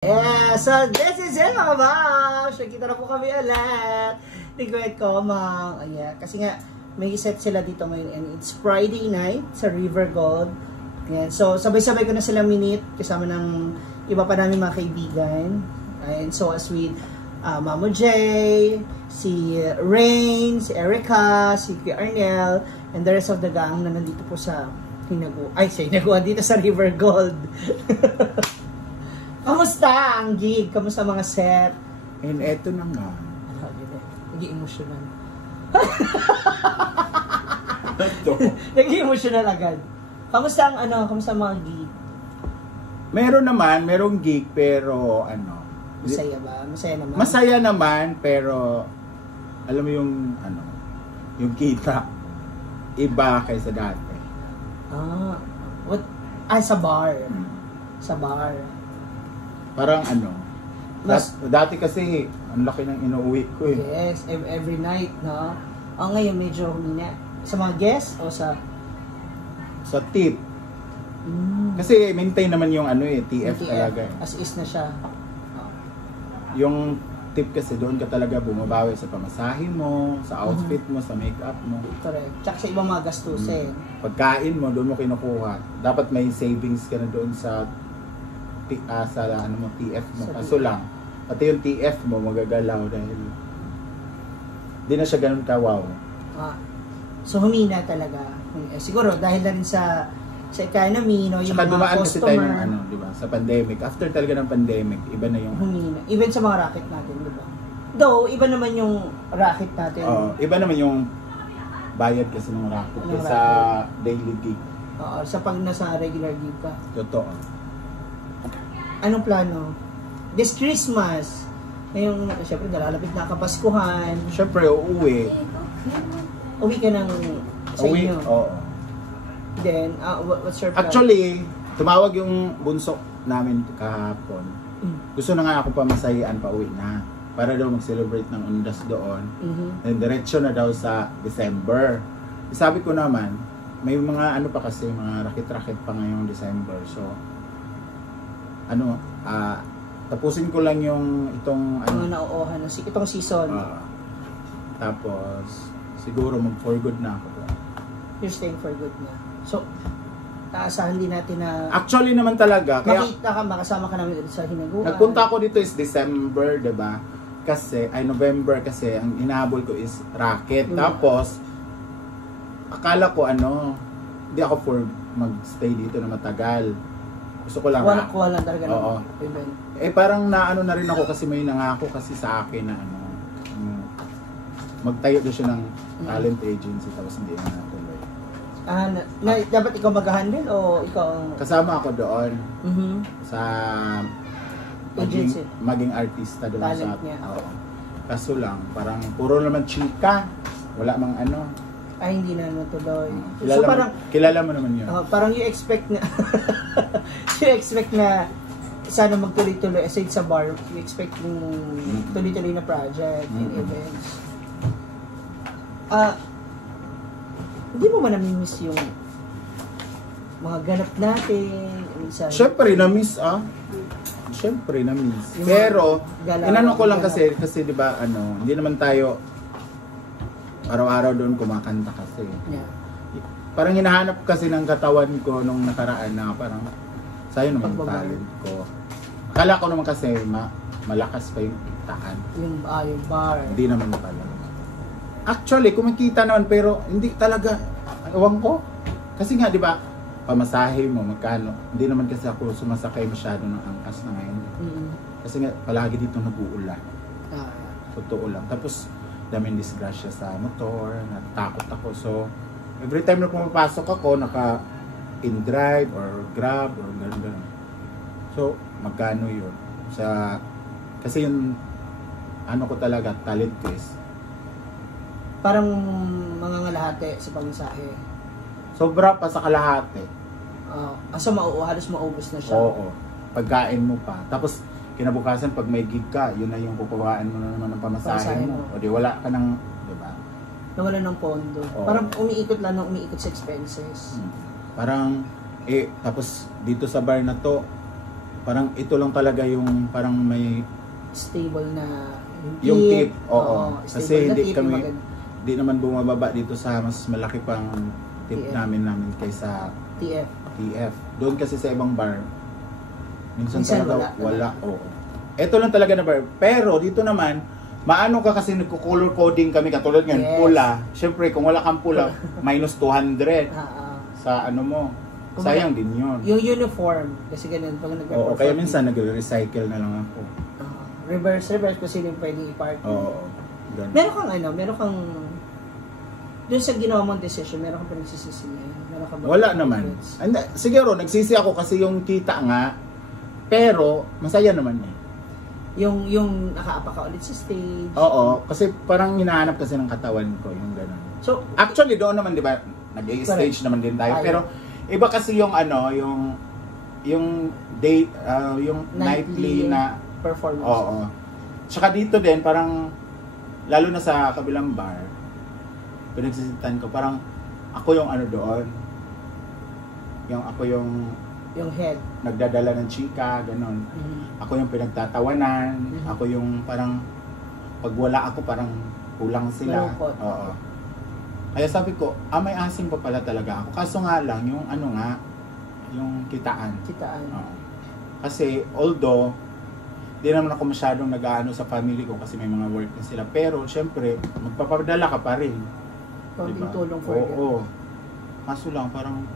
Yeah, so this is it mga ma'am. Kita na po kami ulit. Nag-wait ko ma'am. Ayan, kasi nga may set sila dito ngayon and it's Friday night sa River Gold. Ayan, so sabay-sabay ko na sila minute kasama ng iba pa namin mga kaibigan. And so as with Mamo J, si Rain, si Erica, si Kuya Arnel, and the rest of the gang na nandito po sa Hinaguan dito sa River Gold. Kamusta ang gig? Kamusta mga set? And eto na nga. Naging emotional. Ito. Naging emotional agad. Kamusta ang kamusta ang mga gig? Merong gig pero Masaya ba? Masaya naman? Masaya naman pero alam mo yung kita iba kaysa dati. Sa bar. Sa bar. Parang dati kasi ang laki ng inuuwi ko eh. Yes, every night, no? Ngayon medyo humina. Sa mga guests o sa tip. Kasi maintain naman yung TF talaga. As is na siya. Yung tip kasi doon ka talaga bumabawi sa pamasahe mo, sa outfit mo, sa makeup mo. Correct. Tsaka sa ibang mga gastusin. Pagkain mo, doon mo kinukuha. Dapat may savings ka na doon sa TF mo. Kaso lang, pati yung TF mo magagalaw dahil hindi na siya ganun ka-wow. So humina talaga. Siguro dahil na rin sa economy, no, yung saka mga dumaan customer. kasi tayo ng di ba, sa pandemic. After talaga ng pandemic, iba na yung humina. Even sa mga racket natin, di ba? Though, iba naman yung racket natin. Iba naman yung bayad kasi ng racket sa daily gig. Sa pag nasa regular gig ka. Totoo. Anong plano? This Christmas, ngayong, syempre, nalalapit na Kapaskuhan. Syempre, uuwi. Uwi ka ng sa inyo. Oo. Then, what's your plan? Actually, tumawag yung bunso namin kahapon. Gusto na nga ako pamasahian pa uwi na. Para daw mag-celebrate ng undas doon. And diretso na daw sa December. Sabi ko naman, may mga pa kasi, mga rakit-rakit pa ngayong December. So, tapusin ko lang yung itong nauuhan na itong season. Tapos siguro mag-for good na ako doon. You're staying for good na. So, taasahan din natin na actually naman talaga makasama ka namin sa Hinaguan. Nagpunta ako dito is December, 'di ba? Kasi November kasi ang inahabol ko is racket. Tapos akala ko hindi ako for mag-stay dito na matagal. Gusto ko lang wala talaga ng event. Parang naano na rin ako kasi may nangako kasi sa akin na magtayo daw siya ng talent agency tapos hindi na natuloy. Dapat ikaw mag-handle o ikaw kasama ako doon sa agency maging artista doon talent sa niya. Kaso lang parang puro naman chika, wala mang hindi na natuloy. So parang kilala mo naman yun. Parang you expect na sana magtuloy-tuloy aside sa bar, you expect yung tuloy-tuloy na project and events. Hindi mo man nami-miss yung mga ganap natin minsan? Siyempre na-miss Siyempre na-miss. Pero inano ko lang kasi di ba hindi naman tayo araw-araw doon kumakanta kasi. Yeah. Parang hinahanap kasi ng katawan ko nung nakaraan na parang sayo naman yung talent ko. Akala ko naman kasi malakas pa yung kitaan. Yung bar. Hindi naman pala. Actually, kumikita naman pero hindi talaga. Ewan ko. Kasi nga, di ba, pamasahe mo, magkano. Hindi naman kasi ako sumasakay masyado ng angkas na ngayon. Kasi nga, palagi dito nag-uulan. Totoo lang. Tapos, daming disgrasya sa motor, natakot ako. So, every time na pumapasok ako, naka-in-drive or grab or gano'n. So, magkano yun? Kasi yung ko talaga, talent is parang mga ngalahati sa pamasahe. Sobra pa sa kalahati. So halos maubos na siya. Oo. Pagkain mo pa. Tapos, kinabukasan pag may gig ka, yun na yung kukuhaan mo na naman ng pamasahe mo. O di wala ka ng, di ba? Nawala ng pondo. Parang umiikot sa expenses. Parang, tapos dito sa bar na to, parang ito lang talaga yung parang may Stable na yung tip. Oo. stable Kasi na hindi tip, kami, yung maganda. di naman bumababa dito sa mas malaki pang tip TF. namin kaysa TF. TF. Doon kasi sa ibang bar, minsan Minsan talaga wala. Oo. Ito lang talaga na bar. Pero dito naman, maano ka kasi nagko-color coding kami katulad ngayon, Yes. pula. Siyempre, kung wala kang pula, minus 200 sa ano mo. Kung Sayang din yun. Yung uniform, kasi ganun, pag nag-perform. Oo, kaya minsan nagre-recycle na lang ako. Reverse kasi yung pwedeng i-park. Oo. Ganun. Meron kang, dun sa ginawa mong decision, meron kang pinagsisisihan. Meron kang Wala naman. Siguro, nagsisi ako kasi yung kita nga, pero masaya naman eh. Yung nakaapa ka ulit sa stage. Oo, kasi parang hinahanap kasi ng katawan ko, yung gano'n. So, Actually, doon naman, di ba, nag-stage naman din tayo. Tayo. Pero, iba kasi yung ano, yung day, yung nightly na, performance. oo. Tsaka dito din, parang, lalo na sa kabilang bar, pinagsisitan ko, parang, ako yung ano doon, ako yung Yung head. nagdadala ng chika, gano'n. Ako yung pinagtatawanan, ako yung parang, pag wala ako, parang kulang sila. Malungkot. Oo. Kaya sabi ko, may asim pa pala talaga ako. Kaso nga lang, yung ano nga, yung kitaan. Oo. Kasi, although, di naman ako masyadong nag-aano sa family ko kasi may mga work na sila. Pero, syempre, magpapadala ka pa rin. Konting tulong for them. Oo. Kaso lang, parang,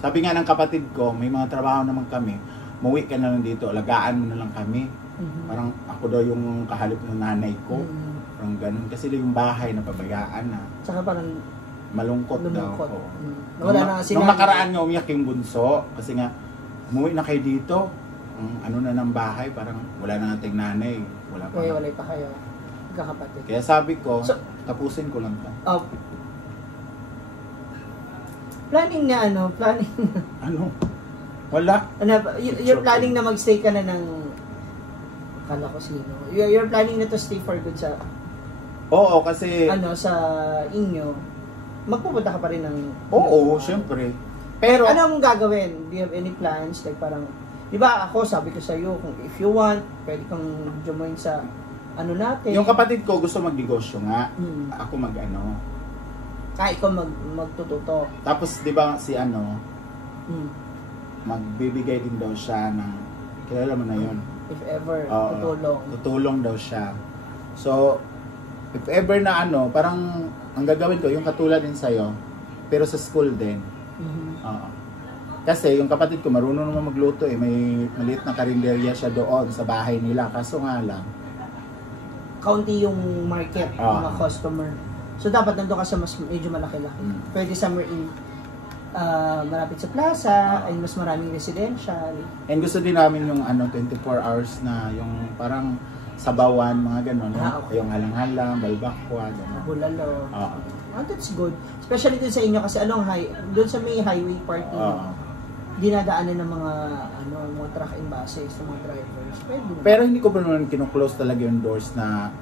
sabi nga ng kapatid ko, may mga trabaho naman kami, muwi ka na lang dito, alagaan mo na lang kami. Parang ako daw yung kahalip ng nanay ko. Parang ganun. Kasi yung bahay na pabayaan na. Tsaka parang malungkot daw. Wala na Nung nakaraan nga umiyak yung bunso, kasi nga, umuwi na kayo dito. Ano na ng bahay, parang wala na nating nanay. Wala pa. Kaya wala pa kayo. Magkakapatid. Kaya sabi ko, tapusin ko lang to. Planning na Ano? Wala. You're planning na magstay ka na ng, kala ko sino. You're planning na to stay for good sa, Oo, kasi, sa inyo. Magpupunta ka pa rin ng, oo, syempre. Pero, anong gagawin? Do you have any plans? Like parang, di ba ako, sabi ko sa iyo, kung if you want, pwede kang join sa, natin. yung kapatid ko gusto magnegosyo nga. Ako mag-ano. Ikaw magtututo. Tapos, di ba, si magbibigay din daw siya ng, kilala mo na yun. If ever, tutulong daw siya. So, if ever na parang, ang gagawin ko, yung katulad din sa'yo, pero sa school din. Kasi, yung kapatid ko, marunong naman magluto eh. May maliit na karinderya siya doon sa bahay nila. Kaso nga lang, kaunti yung market, mga customer. So, dapat nandun ka sa medyo malaki-laki. Pwede somewhere in malapit sa plaza, ay mas maraming residential. And gusto din namin yung 24 hours na yung parang sabawan, mga gano'n. Okay. Yung halang-halang, balbakwa, gano'n. Bulalo. That's good. Especially din sa inyo kasi doon sa may highway parking, dinadaanan ng mga truck and buses, ng mga drivers. Pwede. Pero hindi ko pa naman kinuklose talaga yung doors na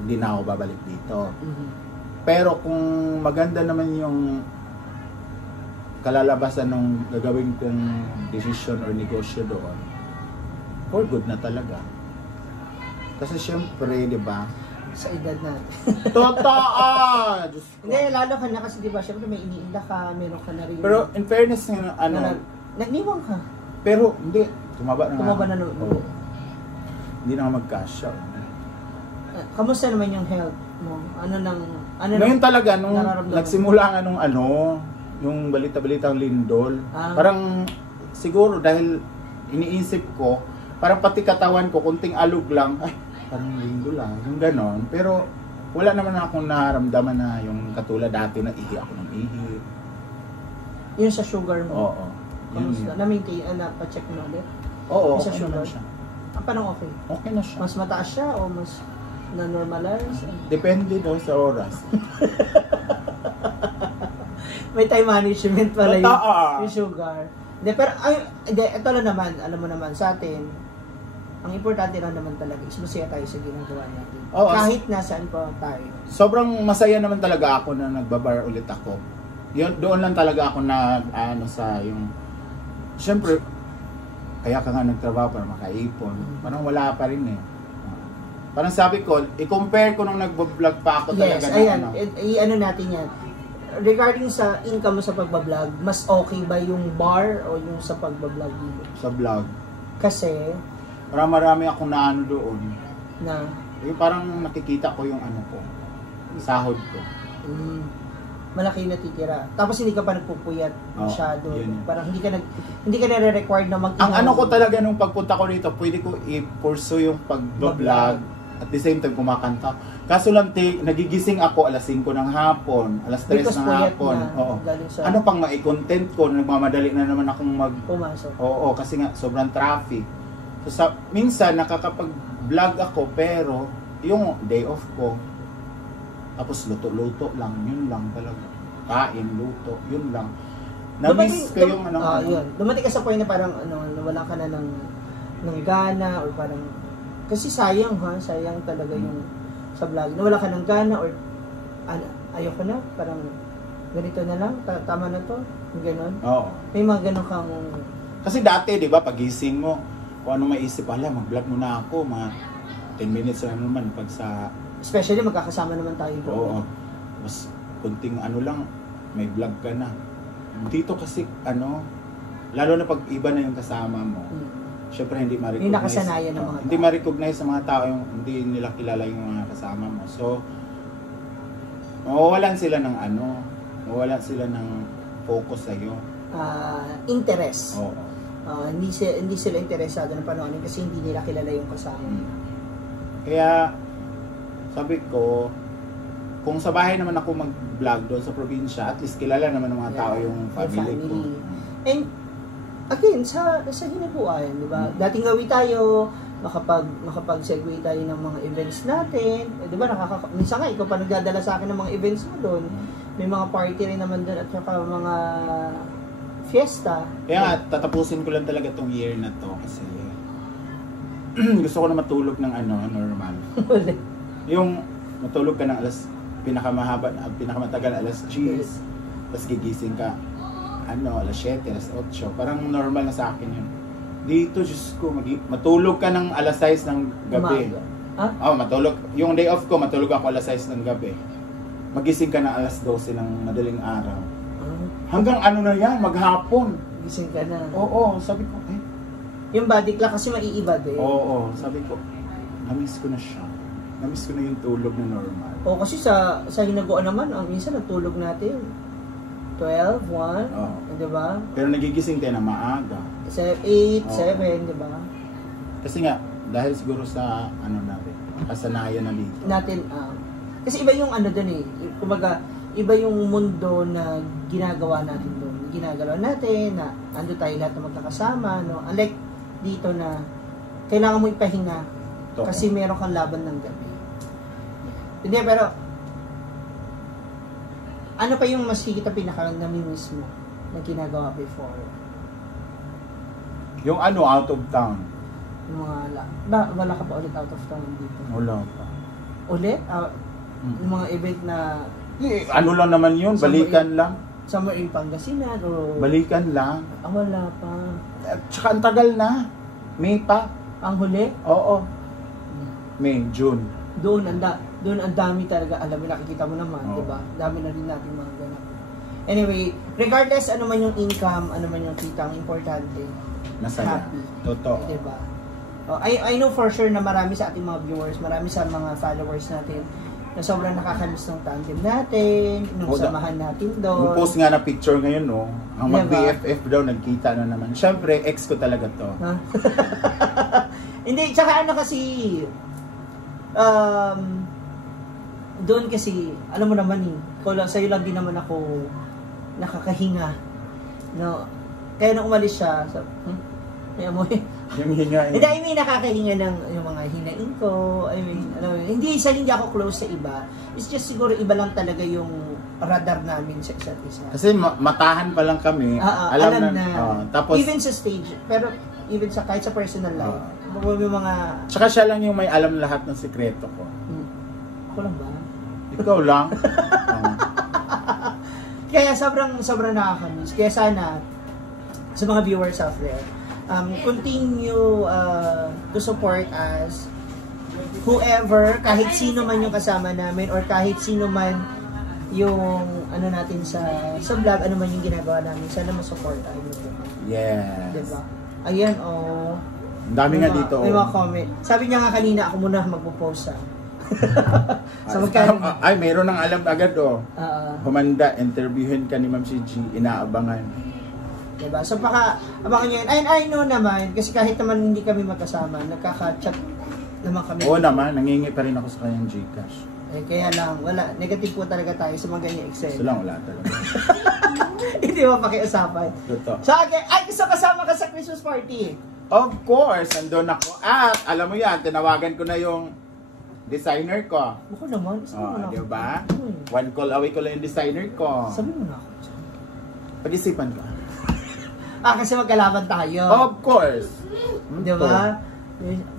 hindi na ako babalik dito. Pero kung maganda naman yung kalalabasan ng gagawin kong decision or negosyo doon, for good na talaga. Kasi syempre, di ba? Sa edad natin. Totoo! Hindi, lalo ka na kasi di ba, syempre may iniinda ka, meron ka na rin. Pero in fairness, nagniwang ka. Pero hindi, tumaba na naman. Hindi na magkasya. Kamusta naman yung health mo? Ngayon talaga, nung nagsimula nga yung balita-balitang lindol, parang siguro dahil iniisip ko, parang pati katawan ko, kunting alog lang, parang lindol lang, yung ganon. Pero wala naman akong naramdaman na yung katulad dati na ihi ako ng ihi. Yun sa sugar mo? Oo. Kamusta? Na-maintain, pa-check mo ulit? Oo, sa okay sugar? na siya. Parang okay? Okay na siya. Mas mataas siya o mas na-normalize? Depende daw sa oras. May time management pala yung sugar. Pero ito lang naman, alam mo naman sa atin, ang importante lang naman talaga is masaya tayo sa ginagawa natin. Kahit nasaan pa tayo. Sobrang masaya naman talaga ako na nagbabar ulit ako. Doon lang talaga ako na sa yung, syempre, kaya ka nga nagtrabaho para makaipon. Parang wala pa rin eh. Parang sabi ko, i-compare ko nung nag-vlog pa ako talaga. Yes, ayan. I-ano natin yan. Regarding sa income mo sa pagbablog, mas okay ba yung bar o yung sa pagbablog dito? Sa vlog. Kasi, Parang marami akong naano doon. na, Yung parang nakikita ko yung ano ko, sahod ko. malaki na titira. Tapos hindi ka pa nagpupuyat Oo, masyado. yun. Parang hindi ka nare-required na mag- Ang ano ko talaga nung pagpunta ko dito, pwede ko i-pursue yung pag-vlog at the same time kumakanta. Kaso lang, nagigising ako alas 5 ng hapon, alas 3 Because ng puyat hapon. na, Oo. galing sa Ano pang mai-content ko, nagmamadali na naman akong pumasok. Oo, kasi nga sobrang traffic. So, minsan nakakapag-vlog ako pero yung day off ko, tapos luto-luto lang, yun lang talaga. Kain, luto, yun lang. Na-miss ko yung ano. Yun. Dumating ka sa point na parang wala ka na ng gana or parang kasi sayang talaga yung sa vlog. Nawala ka ng gana or ayoko na, parang ganito na lang, tama na to, yung gano'n. Oo. May mga gano'n kang Kasi dati, di ba, pagising mo, kung ano maisip, mag-vlog muna ako, mga 10 minutes na naman pag sa... especially magkakasama naman tayo bro. Oo. Mas kunting ano lang, may vlog ka na. Dito kasi, lalo na pag iba na yung kasama mo, syempre hindi ma-recognize. Yung nakasanayan ng mga tao. Hindi ma-recognize sa mga tao yung hindi nila kilala yung mga kasama mo. So, mawawalan sila ng focus sa'yo. Interest. Oo. Hindi sila interesado na panoorin kasi hindi nila kilala yung kasama. Kaya, sabi ko, kung sa bahay naman ako mag-vlog doon sa probinsya, at least kilala naman ng mga tao yung family ko. And again, sa hinabuan, di ba? Dating gawi tayo, makapag-segue tayo ng mga events natin. Di ba? Minsan nga, ikaw pa nagdadala sa akin ng mga events mo doon. May mga party rin naman doon at saka mga fiesta. Kaya nga, tatapusin ko lang talaga tong year na to kasi gusto ko na matulog ng normal. Yung matulog ka ng pinakamatagal alas 10, tapos gigising ka alas 7, alas 8, parang normal na sa akin yun. Dito, Diyos ko, matulog ka ng alas 6 ng gabi. Matulog. Yung day off ko, matulog ako alas 6 ng gabi. Magising ka na alas 12 ng madaling araw. Hanggang na yan, maghapon. Gising ka na. Oo, sabi ko, yung body clock kasi maiiba din. Oo, sabi ko, namiss ko na siya. Namiss ko na yung tulog na normal. Oo, kasi sa hinaguan naman, minsan natulog natin 12, 1, di ba? Pero nagigising tayo na maaga. 8, 7, di ba? Kasi nga, dahil siguro sa kasanayan na dito. Kasi iba yung doon eh. Kumbaga, iba yung mundo na ginagawa natin doon. Ginagawa natin na ando tayo lahat na magkakasama, no? Unlike dito na kailangan mo ipahinga kasi meron kang laban ng gabi. Hindi, pero ano pa yung mas higit na pinaka-namimiss mo na ginagawa before? Yung out of town. Yung mga wala ka pa ulit out of town dito? Wala pa. Ulit? Yung mga event na lang naman yun, balikan lang. Somewhere in Pangasinan o... Balikan lang. Wala pa. At saka ang tagal na. May pa. Ang huli? Oo. May, June. Doon ang dami talaga. Alam mo, nakikita mo naman, Oo. di ba? Dami na rin natin mga ganap. Anyway, regardless ano man yung income, ano man yung kita, ang importante, Masaya. happy. Totoo. Di ba? I know for sure na marami sa ating mga viewers, marami sa mga followers natin na sobrang nakakamiss ng tandem natin, nung samahan natin doon. Yung post nga na picture ngayon, no? Ang Diba? mag-BFF daw, nagkita na naman. Siyempre, ex ko talaga to. Ha? Hindi, tsaka kasi, doon kasi, alam mo naman sa'yo lang din naman ako nakakahinga. No? Kaya nung umalis siya, may amoy. Yung hinga. Hindi, I mean, nakakahinga ng yung mga hinain ko. I mean, hindi ako close sa iba. It's just siguro iba lang talaga yung radar namin sa isa't isa. Kasi matahan pa lang kami. Alam na. Tapos, even sa stage, pero even kahit sa personal life, yung mga... Tsaka siya lang yung may alam lahat ng sikreto ko. Ako lang ba? Ikaw lang. Kaya sobrang nakakamiss. Kaya sana, sa mga viewers out there, continue to support us. Whoever, kahit sino man yung kasama namin or kahit sino man yung ano natin sa vlog, ano man yung ginagawa namin, sana masupport tayo. Yes. Diba? Ayan, oh. Ang dami nga dito. May mga comment. Sabi niya nga kanina, ako muna magpo-post so magkano? Ay, mayroon ng alam agad Humanda, interviewin ka ni Ma'am Gigi, inaabangan. Diba? So abangan nyo yun. And I know naman, kasi kahit naman hindi kami magkasama, nagkaka-chat naman kami. Oo naman, nangingi pa rin ako sa kanyang Gcash. Kaya lang, wala. Negative po talaga tayo sa mga ganyan Excel. So lang, wala talaga. Hindi mo pakiusapan. Totoo. So, okay, ay, gusto kasama ka sa Christmas party. Of course, nandun ako. At, alam mo yan, tinawagan ko na yung designer ko. Ako naman, sabi mo na ako. Diba? One call away ko lang yung designer ko. Sabi mo na ako. Pag-isipan ko. Kasi magkalaban tayo. Of course. Diba?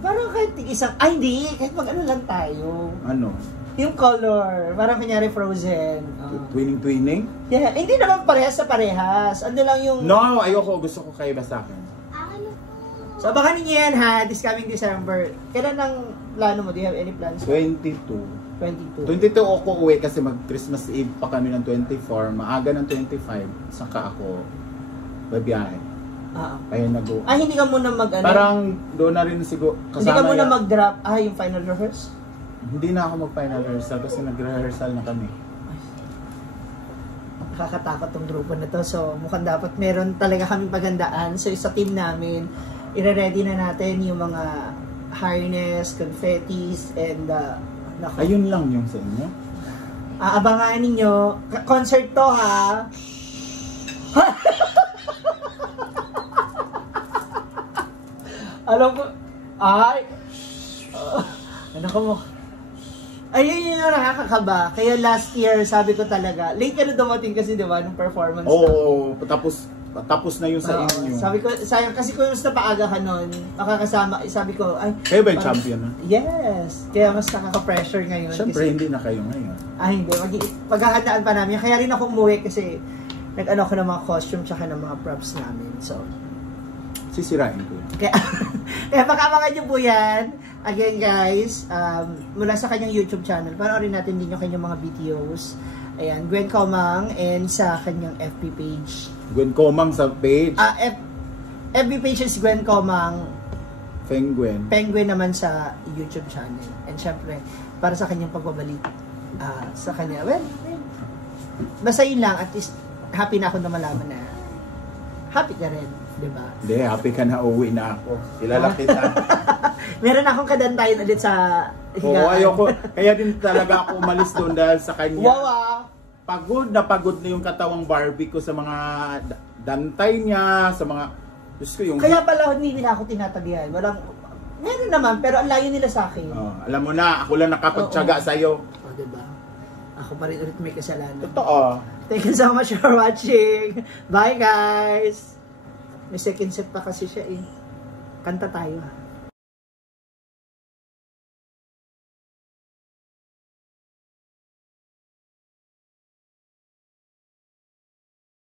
Parang kahit isang, hindi, kahit mag-ano lang tayo. Ano? Yung color, parang kunyari Frozen. Twinning? Yeah, hindi naman parehas sa parehas. Ano lang yung... No, ayoko. Gusto ko kayo ba sa akin? So, abangan niyo yan ha, this coming December. Kailan ang plano mo? Do you have any plans? 22. 22. 22 ako uwi kasi mag-Christmas Eve pa kami ng 24. Maaga ng 25. Saka ako babiyahe. Kaya nag-go. Hindi ka muna mag-ano? Parang doon na rin siguro. Hindi ka muna mag-drop. Yung final rehearse? Hindi na ako mag-final rehearsal kasi nag-rehearsal na kami. Nakakatakot tong grupo na to. So, mukhang dapat meron talaga kaming pagandaan. So, sa team namin, ire-ready na natin yung mga harness, confettis, and ayun lang yung sa inyo? Abangan ninyo. Concert to ha. Alam ko, ano ko mo? Ayun yung nakakakaba. Kaya last year, sabi ko talaga, late ka na dumating kasi, di ba, nung performance Oo, tapos na yung sa inyo. Sabi ko, sayang, kasi kung mas napaaga ka nun, makakasama, sabi ko, kayo ba yung champion na? Yes. Kaya mas nakaka-pressure ngayon. Siyempre, hindi na kayo ngayon. Hindi. Paghahandaan pa namin. Kaya rin ako umuwi kasi nag-ano ko ng mga costume tsaka ng mga props namin. So, sisirain ko yun. Kaya pagkabangan nyo po yan. Again guys, mula sa kanyang YouTube channel, panoorin natin din yung kanyang mga videos. Ayan, Gwen Comang, and sa kanyang FB page. Gwen Comang sa page? FB page is Gwen Comang. Penguin. Penguin naman sa YouTube channel. And syempre, para sa kanyang pagbabalik sa kanya. Well, basta yun lang, at least happy na ako na malaman na happy ka rin. Diba? Hindi, happy ka na uwi na ako. Kilala kita. Meron akong kadantayin ulit sa higaan. Oo, ayoko. Kaya din talaga ako umalis doon dahil sa kanya. Wow! Pagod na yung katawang Barbie ko sa mga dantay niya, sa mga... Diyos ko yung... Kaya pala hindi nila ako tinatabihan. Meron naman, pero ang layo nila sa akin. Alam mo na, ako lang nakapagtsaga sa'yo. Diba? Ako pa rin ulit may kasalanan. Totoo. Thank you so much for watching. Bye guys! May second set pa kasi siya eh. Kanta tayo.